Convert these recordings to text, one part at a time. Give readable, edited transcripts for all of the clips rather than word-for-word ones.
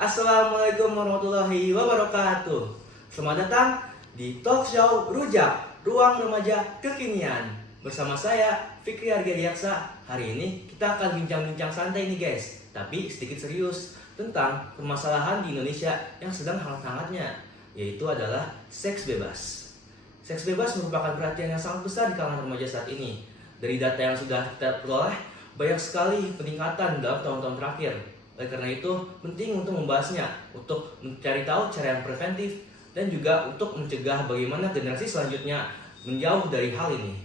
Assalamualaikum warahmatullahi wabarakatuh. Selamat datang di talk show Rujak, Ruang Remaja Kekinian. Bersama saya, Fikri Argadiaksa. Hari ini kita akan bincang-bincang santai nih guys, tapi sedikit serius tentang permasalahan di Indonesia yang sedang hangat-hangatnya, yaitu adalah seks bebas. Seks bebas merupakan perhatian yang sangat besar di kalangan remaja saat ini. Dari data yang sudah kita peroleh, banyak sekali peningkatan dalam tahun-tahun terakhir. Oleh karena itu, penting untuk membahasnya, untuk mencari tahu cara yang preventif, dan juga untuk mencegah bagaimana generasi selanjutnya menjauh dari hal ini.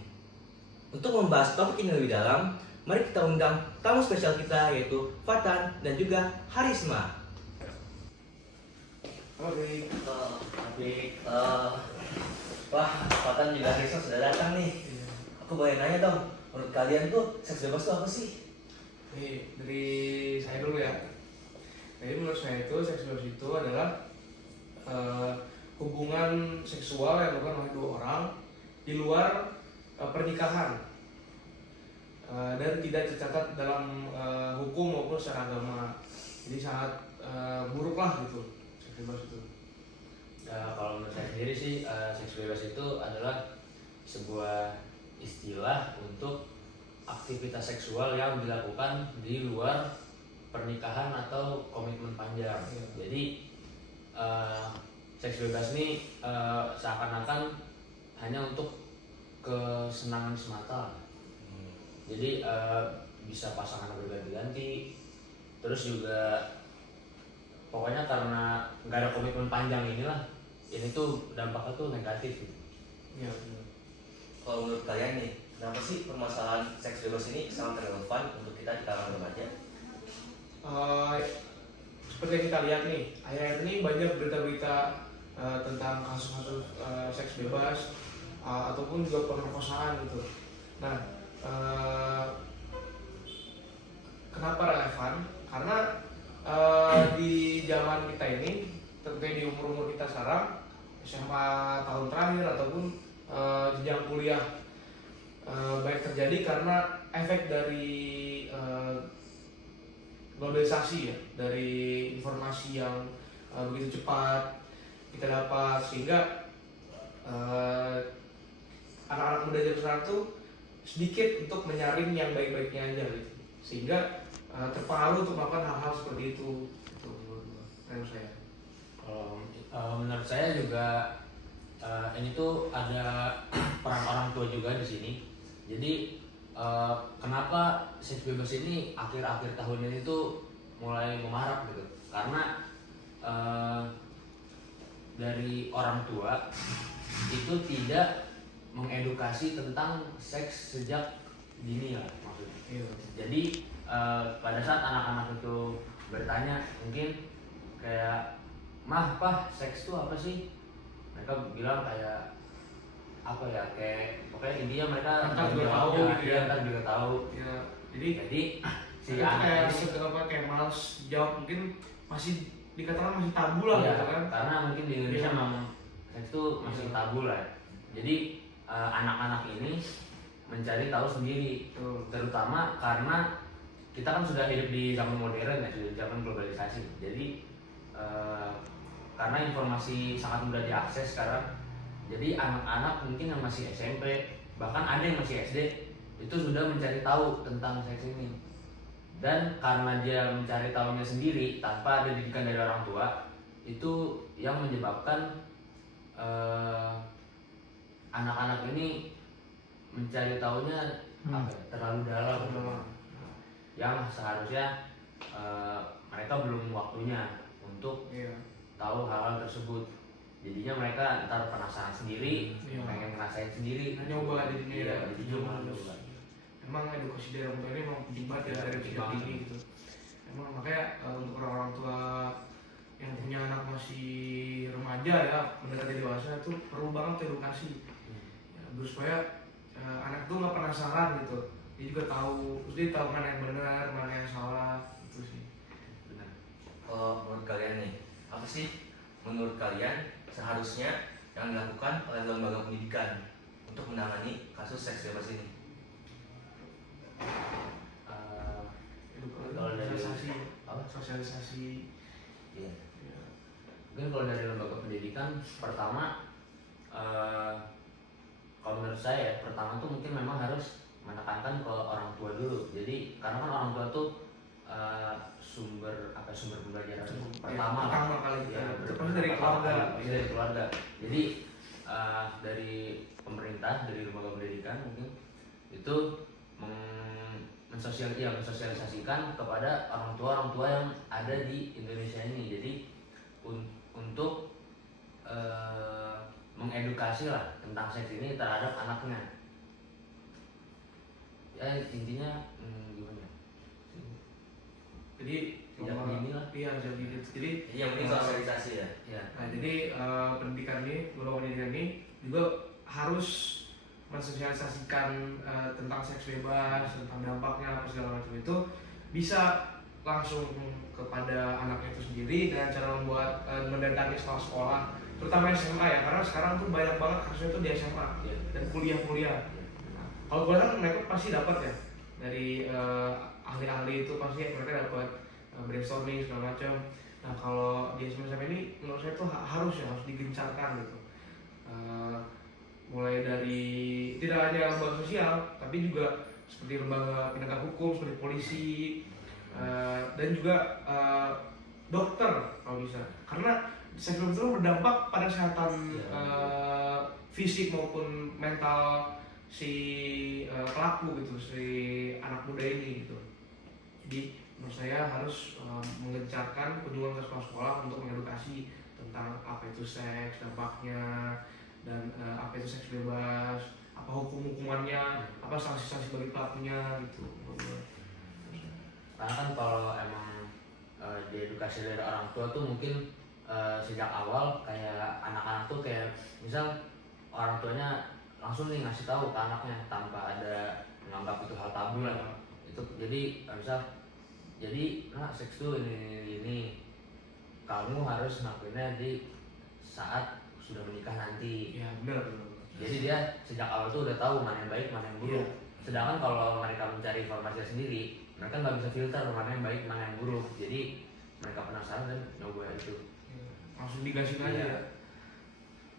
Untuk membahas topik ini lebih dalam, mari kita undang tamu spesial kita, yaitu Fatan dan juga Harisma. Oke. Wah, Fatan juga Harisma sudah datang nih. Aku boleh nanya dong, menurut kalian tuh seks bebas itu apa sih? Nih, dari saya dulu ya. Jadi menurut saya itu seks bebas itu adalah hubungan seksual yang dilakukan oleh dua orang di luar pernikahan dan tidak tercatat dalam hukum maupun secara agama. Jadi sangat buruk lah gitu seks bebas itu. Kalau menurut saya sendiri sih, seks bebas itu adalah sebuah istilah untuk aktivitas seksual yang dilakukan di luar pernikahan atau komitmen panjang. Jadi seks bebas ini seakan-akan hanya untuk kesenangan semata. Jadi bisa pasangan berganti-ganti, terus juga pokoknya karena nggak ada komitmen panjang inilah, ini tuh dampaknya tuh negatif. Iya, benar. Kalau menurut kalian nih, kenapa sih permasalahan seks bebas ini sangat relevan untuk kita di kalangan remaja? Seperti yang kita lihat nih, akhir-akhir ini banyak berita-berita tentang kasus-kasus seks bebas ataupun juga pemerkosaan gitu. Nah, kenapa relevan? Karena di zaman kita ini, tentunya di umur-umur kita sekarang, SMA tahun terakhir ataupun jenjang kuliah, baik terjadi karena efek dari globalisasi ya, dari informasi yang begitu cepat kita dapat, sehingga anak-anak muda zaman sekarang tuh sedikit untuk menyaring yang baik-baiknya aja gitu, sehingga terpengaruh untuk melakukan hal-hal seperti itu. Itu menurut saya. Kalau menurut saya juga ini tuh ada peran orang tua juga di sini. Jadi kenapa seks bebas ini akhir-akhir tahun ini tuh mulai memarak gitu? Karena dari orang tua itu tidak mengedukasi tentang seks sejak dini lah maksudnya. Iya. Jadi pada saat anak-anak itu bertanya, mungkin kayak, "Mah, Pah, seks itu apa sih?" Mereka bilang kayak apa ya, kayak pokoknya intinya mereka Ntar juga tahu gitu ya. Ntar juga tahu. Ya, jadi Si itu anak kayak ini kayak males jawab, mungkin masih dikatakan masih tabu lah iya, gitu kan. karena mungkin di Indonesia Iya. memang seks itu masih Iya. tabu lah ya. Jadi anak-anak ini mencari tahu sendiri, Betul. terutama karena kita kan sudah hidup di zaman modern ya, sudah di zaman globalisasi. Jadi karena informasi sangat mudah diakses sekarang, jadi anak-anak mungkin yang masih SMP, bahkan ada yang masih SD, itu sudah mencari tahu tentang seks ini. Dan karena dia mencari tahunya sendiri tanpa ada didikan dari orang tua, itu yang menyebabkan anak-anak ini mencari tahunya terlalu dalam, yang seharusnya mereka belum waktunya untuk Iya. tahu hal-hal tersebut. Jadinya mereka ntar penasaran sendiri, Iya. pengen ngerasain sendiri, Nyoba jadinya ya. jadi cuma Emang edukasi dari orang tua ini memang penting banget ya, dari sejak dini gitu. Emang makanya untuk orang-orang tua yang punya anak masih remaja ya, mendekati dewasa, itu perlu banget edukasi. Ya, biar supaya anak tuh nggak penasaran gitu. Dia juga tahu mana yang benar, mana yang salah, itu sih. benar. Menurut kalian nih, apa sih menurut kalian seharusnya yang dilakukan oleh lembaga pendidikan untuk menangani kasus seks bebas ini? Kalau dari Sosialisasi, apa? sosialisasi Iya. Ya. Mungkin kalau dari lembaga pendidikan pertama, kalau menurut saya pertama tuh mungkin memang harus menekankan ke orang tua dulu. Jadi karena kan orang tua tuh sumber pembelajaran pertama kali ya, itu pasti dari keluarga. Pasti dari keluarga. Jadi dari pemerintah, dari lembaga pendidikan mungkin itu mensosialisasikan kepada orang tua yang ada di Indonesia ini. Jadi untuk mengedukasi lah tentang seks ini terhadap anaknya. Ya intinya gimana? Jadi Sejak dini lah. Iya, sejak dini. Jadi yang penting sosialisasi ya. Ya. nah, jadi pendidikan ini, lembaga pendidikan ini juga harus mensosialisasikan tentang seks bebas, tentang dampaknya apa segala macam itu bisa langsung kepada anaknya itu sendiri dengan cara membuat mendatangi sekolah-sekolah, terutama SMA ya, karena sekarang tuh banyak banget kasusnya tuh di SMA Iya. dan kuliah-kuliah. Nah, kalau kuliah kan mereka pasti dapat ya dari ahli-ahli itu, pasti mereka dapat brainstorming segala macam. Nah kalau di SMA ini menurut saya tuh harus digencarkan gitu. Mulai dari tidak hanya lembaga sosial, tapi juga seperti lembaga penegak hukum seperti polisi, dan juga dokter kalau bisa, karena seks bebas itu berdampak pada kesehatan fisik maupun mental si pelaku gitu, si anak muda ini gitu. Jadi menurut saya harus menggencarkan kunjungan ke sekolah-sekolah untuk mengedukasi tentang apa itu seks, dampaknya, dan apa itu seks bebas, apa hukumannya, apa sanksi-sanksi bagi pelakunya gitu. Karena kan kalau emang diedukasi dari orang tua tuh mungkin sejak awal kayak anak-anak tuh kayak misal orang tuanya langsung nih ngasih tahu ke anaknya tanpa ada menganggap itu hal tabu lah. Itu jadi misal seks tuh ini kamu harus ngelakuinnya di saat sudah menikah nanti. Ya benar. Jadi dia sejak awal tuh udah tahu mana yang baik mana yang buruk. Sedangkan kalau mereka mencari informasi sendiri, mereka nggak bisa filter mana yang baik mana yang buruk. Jadi mereka penasaran dan nyoba itu. Langsung digasin aja. Iya.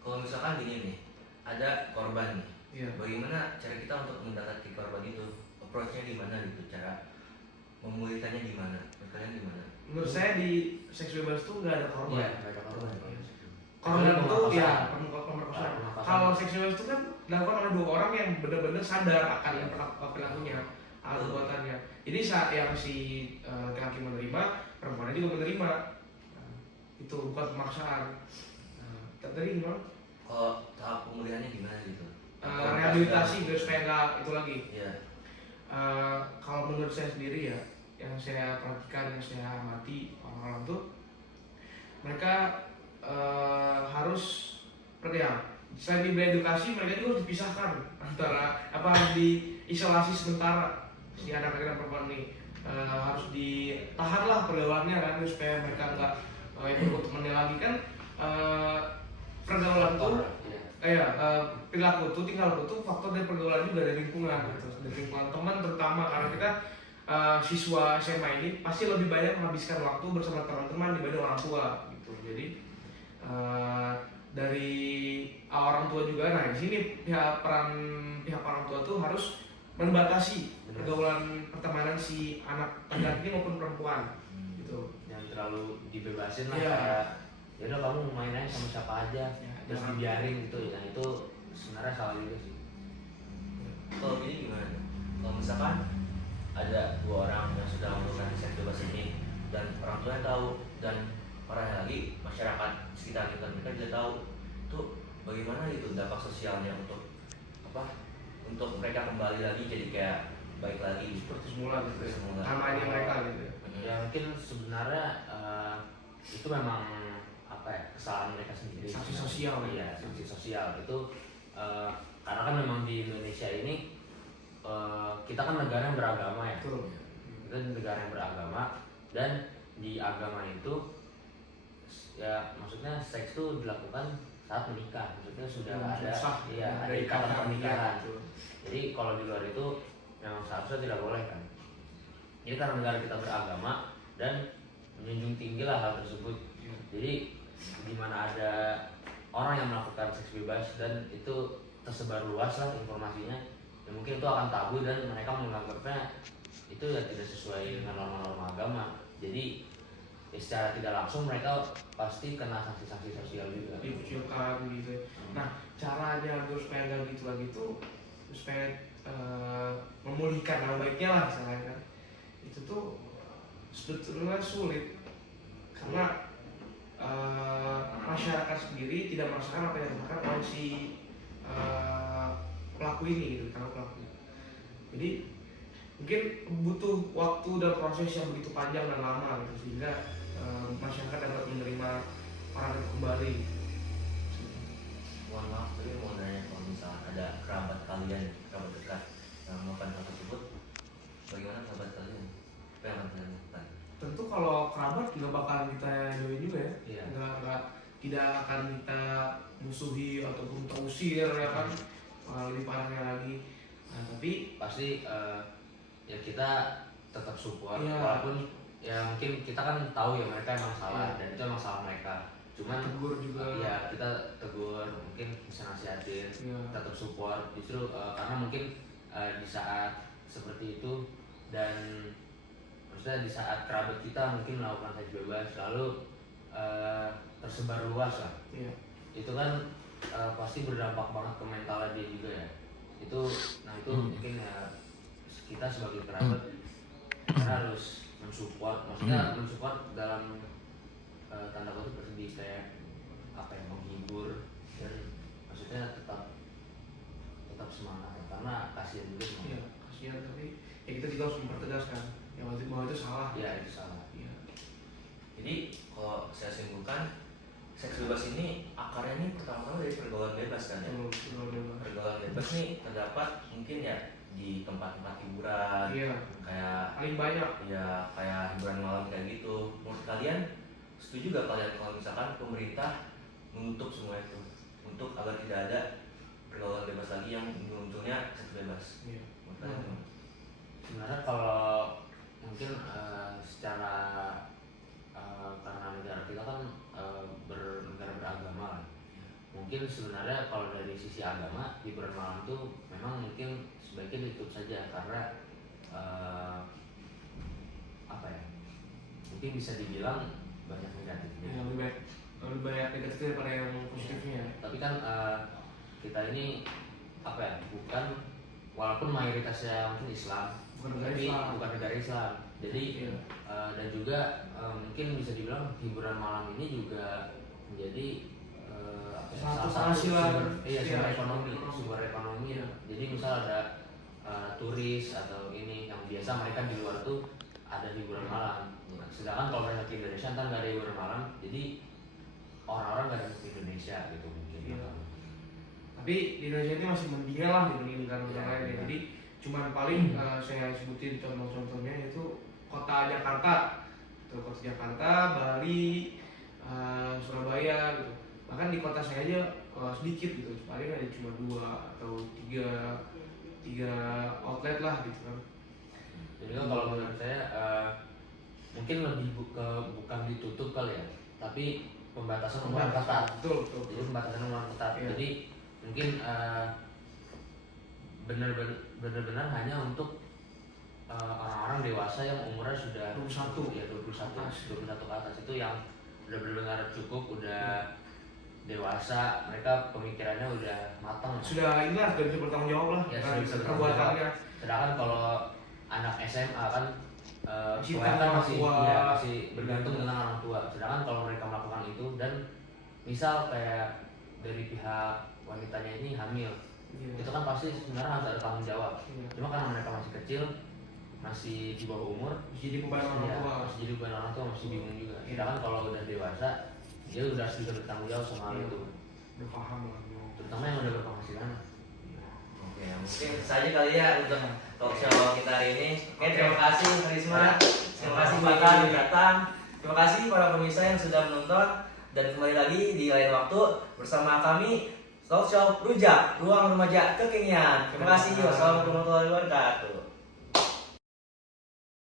Kalau misalkan gini nih, ada korban nih. Iya. Bagaimana cara kita untuk mendekati korban itu? Approach-nya gimana gitu? Cara memulihkannya gimana? Kalian gimana? Menurut saya di seks bebas tuh nggak ada korban. Iya, nggak ada korban. Korban itu Pemerkosaan. ya pemerkosaan. Kalau seks bebas itu kan dilakukan oleh dua orang yang benar-benar sadar akan perilakunya, perbuatannya. Jadi saat yang si laki-laki menerima, perempuannya juga menerima. Nah, itu bukan pemaksaan. Tadi gimana? Kalau tahap pemulihannya gimana gitu? Rehabilitasi biar supaya nggak itu lagi. Iya. Kalau menurut saya sendiri ya, yang saya perhatikan, yang saya amati orang-orang tuh, mereka harus selain diberi edukasi, mereka juga harus dipisahkan antara harus diisolasi sementara si anak-anak dan perempuan ini, harus ditahan lah pergaulannya kan, supaya mereka nggak ikut temennya lagi kan. Pergaulan tuh perilaku tuh, tinggal tuh faktor dari pergaulan juga, dari lingkungan gitu, dari lingkungan teman terutama, karena kita siswa SMA ini pasti lebih banyak menghabiskan waktu bersama teman-teman dibanding orang tua gitu. Jadi dari orang tua juga, nah di sini pihak orang tua tuh harus membatasi pergaulan pertemanan si anak laki-laki maupun perempuan gitu. Yang terlalu dibebasin lah, Iya. kayak ya udah kamu main aja sama siapa aja, Ya, terus jangan- dibiarin gitu. Nah itu sebenarnya salah juga sih. Kalau gini gimana? Kalau misalkan ada dua orang yang sudah melakukan seks bebas ini dan orang tuanya tahu dan orangnya lagi masyarakat sekitar kita mereka juga tahu, tuh bagaimana itu dampak sosialnya untuk untuk mereka kembali lagi jadi kayak baik lagi gitu. Seperti semula gitu ya, Semula. namanya mereka gitu ya. Ya mungkin sebenarnya itu memang kesalahan mereka sendiri. Sanksi sosial. Iya, sanksi sosial itu karena kan memang di Indonesia ini kita kan negara yang beragama ya. Betul. Kita negara yang beragama, dan di agama itu ya maksudnya seks itu dilakukan saat menikah, maksudnya sudah ada ada ikatan pernikahan. Gitu. Jadi kalau di luar itu memang seharusnya tidak boleh kan. Jadi karena negara kita beragama dan menjunjung tinggi lah hal tersebut. Jadi di mana ada orang yang melakukan seks bebas dan itu tersebar luas lah informasinya, ya mungkin itu akan tabu dan mereka menganggapnya itu ya tidak sesuai dengan norma-norma agama. Jadi ya secara tidak langsung mereka pasti kena sanksi-sanksi sosial juga. Dikucilkan gitu. Nah, caranya agar supaya nggak gitu lagi tuh supaya memulihkan nama baiknya lah misalnya kan, itu tuh sebetulnya sulit karena masyarakat sendiri tidak merasakan apa yang dirasakan oleh si pelaku ini gitu, karena pelaku. Jadi mungkin butuh waktu dan proses yang begitu panjang dan lama gitu, sehingga masyarakat dapat menerima orang itu kembali. Mohon maaf, tapi mau nanya kalau misalnya ada kerabat kalian, kerabat dekat yang melakukan hal tersebut, bagaimana kerabat kalian? Apa yang akan kalian lakukan? Tentu kalau kerabat nggak bakalan kita join juga ya, Iya. nggak tidak akan kita musuhi ataupun kita usir ya kan, lebih parahnya lagi. Nah, tapi Pasti ya kita tetap support Iya. walaupun ya mungkin kita kan tahu ya mereka emang salah Iya. dan itu emang salah mereka. Cuman tegur juga. ya kita tegur, mungkin bisa nasihatin, Iya. tetap support justru karena mungkin di saat seperti itu dan maksudnya di saat kerabat kita mungkin melakukan seks bebas lalu tersebar luas lah, Iya. itu kan pasti berdampak banget ke mentalnya dia juga ya. Itu itu mungkin ya kita sebagai kerabat kita harus mensupport, maksudnya mensupport dalam tanda kutip bersedih kayak apa ya, menghibur dan maksudnya tetap semangat ya, karena kasihan juga sama Iya, kasihan, tapi ya kita juga harus mempertegaskan ya bahwa itu salah. ya itu salah. Iya. Jadi kalau saya simpulkan, seks bebas ini akarnya ini pertama-tama dari pergaulan bebas kan ya. Pergaulan bebas nih terdapat mungkin ya di tempat-tempat hiburan, Iya. kayak Paling banyak. ya kayak hiburan malam kayak gitu. Menurut kalian setuju gak kalian kalau misalkan pemerintah menutup semua itu untuk agar tidak ada pergaulan bebas lagi yang munculnya seks bebas? Iya. Menurut kalian gimana? Sebenarnya kalau mungkin secara karena negara kita kan bernegara beragama kan. Mungkin sebenarnya kalau dari sisi agama hiburan malam tuh memang mungkin sebaiknya ditutup saja karena apa ya, mungkin bisa dibilang banyak negatifnya. Ya, lebih banyak negatif daripada yang positifnya. Tapi kan kita ini apa ya, bukan, walaupun mayoritasnya mungkin Islam, Bukan negara tapi Islam. bukan negara Islam. Jadi Iya. dan juga mungkin bisa dibilang hiburan malam ini juga menjadi apa ya, Satu salah satu penghasilan. sumber Iya, ekonomi, sumber sumber ekonomi. Iya. Jadi misal ada turis atau ini yang biasa mereka di luar tuh ada hiburan malam. Sedangkan kalau mereka ke Indonesia ntar nggak ada hiburan malam, jadi orang-orang nggak ada ke Indonesia gitu mungkin. Iya. Tapi di Indonesia ini masih mendingan lah dibanding negara-negara Iya, lain ya. iya. Jadi cuman paling saya sebutin contoh-contohnya yaitu kota Jakarta, tuh kota Jakarta, Bali, Surabaya gitu. Bahkan di kota saya aja sedikit gitu, paling ada cuma 2 atau 3 outlet lah gitu kan. Jadi kan kalau menurut saya mungkin lebih bukan ditutup kali ya, tapi pembatasan umur ketat. Betul, betul, Jadi betul. pembatasan umur ketat. Iya. Jadi mungkin benar-benar hanya untuk orang-orang dewasa yang umurnya sudah 21. ya 21 ke atas itu yang udah benar-benar cukup, udah dewasa, mereka pemikirannya udah matang. Sudah inilah sudah bisa bertanggung jawab lah Ya, kan, sudah bisa bertanggung perbuatannya. Sedangkan kalau anak SMA kan Cinta kebanyakan sama masih tua. ya, masih bergantung dengan orang tua. Sedangkan kalau mereka melakukan itu dan misal kayak dari pihak wanitanya ini hamil, Iya. itu kan pasti sebenarnya harus ada tanggung jawab. Iya. Cuma karena mereka masih kecil, masih di bawah umur, Jadi beban orang ya, tua. masih jadi beban orang tua, masih bingung juga. Iya. Sedangkan kalau udah dewasa, dia udah harus bisa bertanggung jawab sama hal Iya. itu. Udah paham lah. Terutama yang udah berpenghasilan. Oke, mungkin saja kali ya untuk talk show kita hari ini. Oke, terima kasih Karisma, terima kasih Fatan yang datang, terima kasih para pemirsa yang sudah menonton, dan kembali lagi di lain waktu bersama kami talk show Rujak, Ruang Remaja Kekinian. Terima kasih. Wassalamualaikum warahmatullahi wabarakatuh.